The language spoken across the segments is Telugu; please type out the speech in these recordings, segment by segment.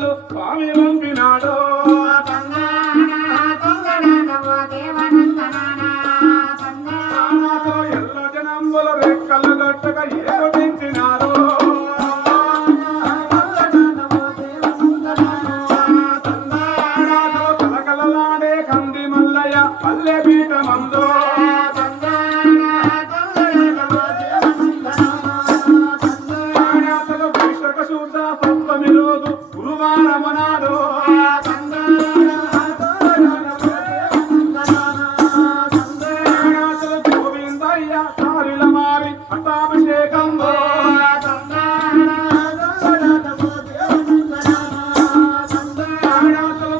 పిల్లలు స్వామి పంపినాడు ఎల్ల జనంబుల రెక్కలు గట్టగా ఏమించినారు కలకలలాడే కంది మల్లయ్య పల్లె పీఠమందు సప్తమి రోజు గురువారమనాడు గోవిందయ్య కారిల మారి పట్టాభిషేకం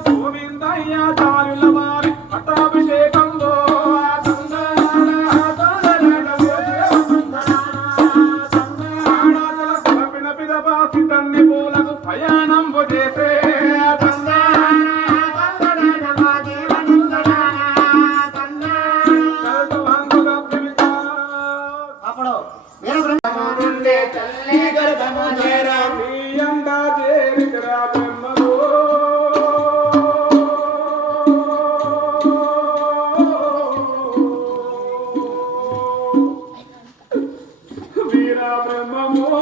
గోవిందయ్య కారిల మారి పట్టాభిషేకం సిద్ధన్ని పూలకు ప్రయాణంబు చేసే అప్పుడు వీర బ్రహ్మము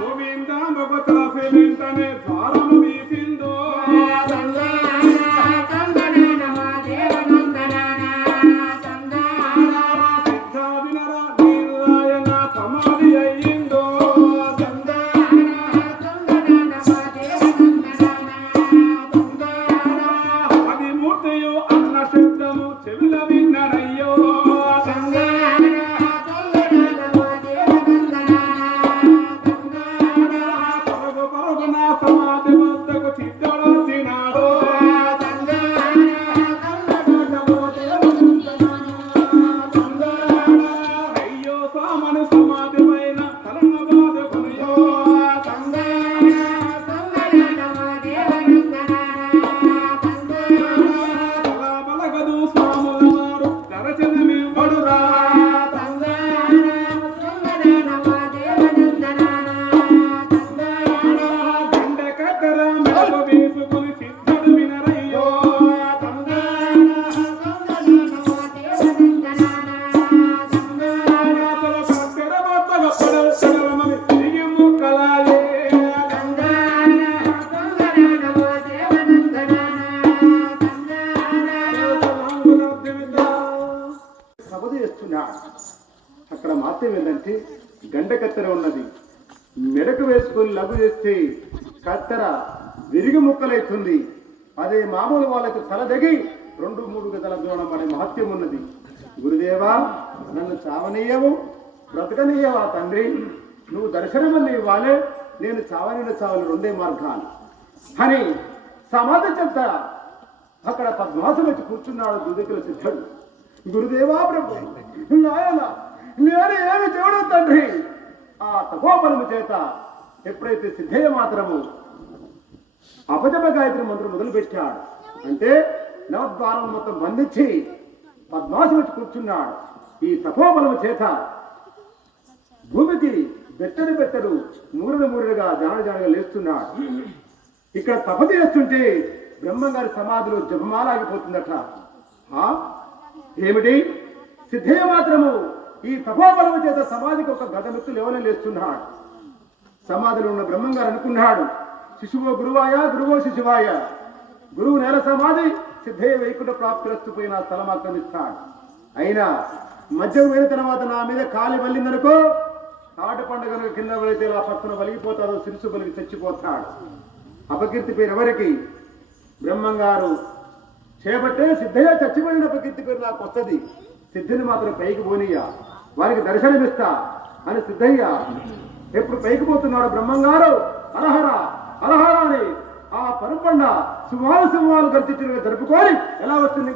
గోవింద భగవతుల వెంటనే ద్వారము తీసిందో సిద్ధాదినరా నీరాయణ సమాధి అయ్యిందో అది మూర్తియు అన్న శబ్దము చెవిల విన్నరయ్యో సమాధి వద్దకు సిద్ధుడొచ్చినాడు అయ్యో సామను సమాధి పైన తలన బాధకునియో బలగదు స్వాముల వారు దర్శనమివ్వడురా గండకత్తెర మెడకు వేసుకుని సిద్ధుడు వినరయ్యో కత్తెర వద్దకు పడమని తిరిగి ముక్కలాయే సభ చేస్తున్నాడు. అక్కడ మాత్రం ఏంటంటే గండ కత్తెర ఉన్నది. మెడకు వేసుకొని లఘు చేస్తే కత్తెర విరిగి ముక్కలైతుంది. అదే మామూలు వాళ్ళకి తల దగి 2-3 గజాల దూరం అనే మహత్యం ఉన్నది. గురుదేవా, నన్ను చావనీయవు, బ్రతకనీయవా తండ్రి? నువ్వు దర్శనమని ఇవ్వాలి, నేను చావని చావని 2 మార్గాలు అని సమాధి చెప్తా అక్కడ పద్మాసం వచ్చి కూర్చున్నాడు దుదికుల సిద్ధుడు. గురుదేవా ప్రభు, నాయన నేను ఏమి దేవుడు తండ్రి? ఆ తపోబలము చేత ఎప్పుడైతే సిద్ధయ్య మాత్రము అపజప గాయత్రి మంత్రం మొదలుపెట్టాడు అంటే నవద్వారం మొత్తం బంధించి పద్మాసం వచ్చి కూర్చున్నాడు. ఈ తపోబలము చేత భూమికి బెత్తడు మూరుడుగా జానగా లేస్తున్నాడు. ఇక్కడ తపతి చేస్తుంటే బ్రహ్మంగారి సమాధిలో జపమాలాగిపోతుందట. ఏమిటి? సిద్ధయ్య మాత్రము ఈ తపోబలము చేత సమాధికి ఒక గదమెత్తు లేవనలేస్తున్నాడు. సమాధిలో ఉన్న బ్రహ్మంగారు అనుకున్నాడు, శిశువో గురువాయ, గురువో శిశువాయ. గురువు నేల సమాధి, సిద్ధయ్య వైకుంఠ ప్రాప్తిరస్తు పోయిన స్థలం ఆక్రమిస్తాడు. అయినా మధ్యం వేసిన తర్వాత నా మీద కాలి వల్లిందనుకో, ఆట పండుగను కింద వెళితే ఇలా పక్కన వలిగిపోతాడు, శిరుసు బలిగి చచ్చిపోతాడు. అపకీర్తి పేరు ఎవరికి? బ్రహ్మంగారు చేపట్టే సిద్ధయ్య చచ్చిపోయిన అపకీర్తి పేరు నాకు వస్తుంది. సిద్ధిని మాత్రం పైకి పోనీయ. వారికి దర్శనమిస్తా అని సిద్ధయ్య ఎప్పుడు పైకి పోతున్నాడు బ్రహ్మంగారు హరహర హరహర అని ఆ పరుపండ సింహాలు గర్జించిన జరుపుకొని ఎలా వస్తుంది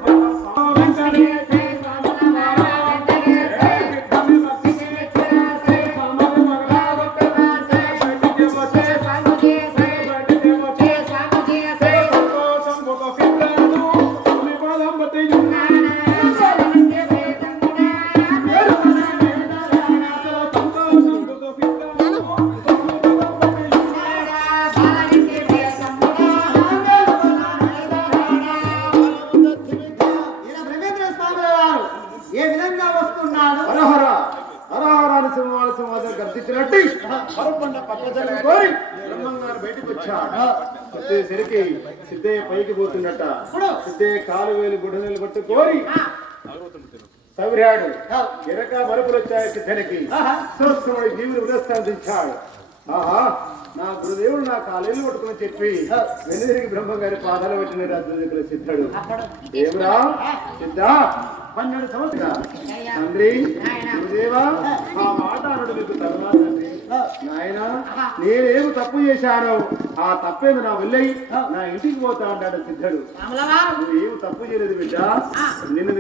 వచ్చేసరికి సిద్ధయ్య పైకి పోతున్నట్ట సిద్ధయ్య కాలు వేలు గుడ్డలు పట్టుకోరి సవిరాడు ఎరక మరుపులు వచ్చాయి సిద్ధనికి సరస్వముడి జీవులు ఉదస్తాందించాడు ఆహా నా గురుదేవుడు నా కాలేళ్ళు పట్టుకుని చెప్పి వెనుదిరిగి బ్రహ్మంగారి పాదాలు పెట్టిన రాజు సిద్ధుడు ఏమిరా సిద్ధ 12 సంవత్సరాలు తండ్రి గురుదేవా ఆ మాట అనుడు మీకు తరువాత తండ్రి నాయన నేనేమి తప్పు చేశాను ఆ తప్పేది నా వెళ్ళయి నా ఇంటికి పోతా అంటాడు సిద్ధుడు నువ్వేమి తప్పు చేయలేదు బిడ్డ నిన్ను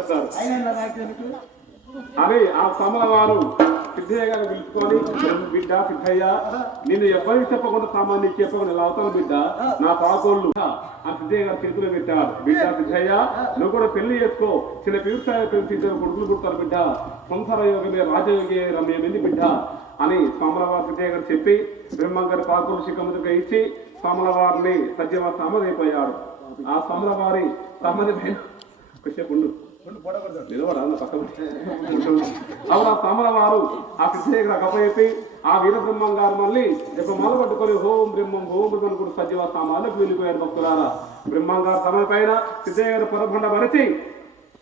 వస్తారు అయినా నాకెందుకు అని ఆ సమల వారు సిద్ధయ్య గారిని పిలుచుకొని బిడ్డ సిద్ధయ్య నేను ఎవరికి చెప్పకుండా సామాన్ నీకు చెప్పకుండా ఇలా అవుతాను బిడ్డ నా పాకోళ్ళు ఆ సిద్ధయ్య గారు చేతిలో పెట్టారు బిడ్డ సిద్ధయ్య నువ్వు కూడా పెళ్లి చేసుకో చిన్న వ్యవసాయ పెళ్లి కొడుకులు పుడతారు బిడ్డ సంసార యోగమే రాజయోగి రమ్యమైంది బిడ్డ అని స్వాములవారి సిద్ధయ్య గారు చెప్పి బ్రహ్మంగారి పాకోళ్ళు శిఖముగా ఇచ్చి స్వాములవారిని సత్యవారి సమాధైపోయాడు ఆ స్వాములవారి సమాధి కొద్దిసేపు ఉండు అప్పుడు ఆ సామల వారు ఆ సిద్ధయ్య గప్ప ఆ వీర బ్రహ్మం గారు మళ్ళీ ఒక మొదలు పట్టుకొని హోం బ్రహ్మం కూడా సజీవ సామాన్లకు వెళ్ళిపోయారు భక్తులారా బ్రహ్మం గారు సమయ పైన సిద్ధయ్య గారు పొరబండ మరచి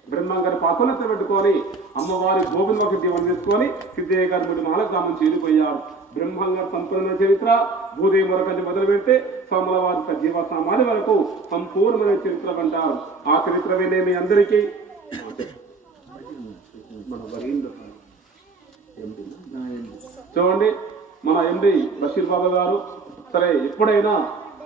బ్రహ్మం గారి పాకులతో పెట్టుకొని అమ్మవారి గోవిందకి దీవెన తీసుకొని సిద్ధయ్య గారు మూడు మాలకు గ్రామం చేరిపోయారు బ్రహ్మం గారు సంపూర్ణ చరిత్ర భూదేవి వరకు మొదలు పెడితే సోమల వారి సజీవ సామాన్య వరకు సంపూర్ణమైన చరిత్ర అంటారు ఆ చరిత్ర వినే మీ అందరికీ చూడండి మన ఎండి బషీర్ బాబా గారు సరే ఎప్పుడైనా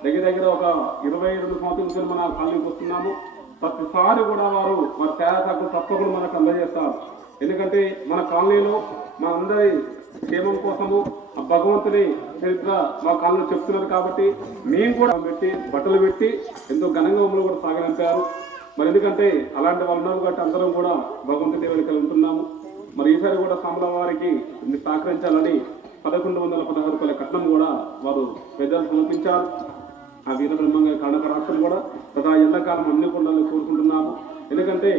దగ్గర ఒక 22 సంవత్సరాల మన కాలనీకి వస్తున్నాము ప్రతిసారి కూడా వారు తేడాకు తప్పకుండా మనకు అందజేస్తారు ఎందుకంటే మన కాలనీలో మన అందరి క్షేమం కోసము ఆ భగవంతుని చరిత్ర మా కాలనీలో చెప్తున్నారు కాబట్టి మేము కూడా పెట్టి బట్టలు పెట్టి ఎంతో ఘనంగా ఉమ్మలు కూడా సాగనంపారు మరి ఎందుకంటే అలాంటి వాళ్ళు ఉన్నారు కాబట్టి అందరం కూడా భగవంతుడి దేవుడికి ఉంటున్నాము మరి ఈసారి కూడా సామల వారికి సహకరించాలని 1116 రూపాయల కట్నం కూడా వారు పెద్దలు సమర్పించారు ఆ వీర బ్రహ్మంగా కర్ణకరాక్షలు కూడా ప్రతి ఎండాకాలం అన్ని కొండలు కోరుకుంటున్నాము ఎందుకంటే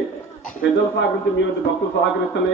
పెద్దలు సహకరించి మీ భక్తులు సహకరిస్తేనే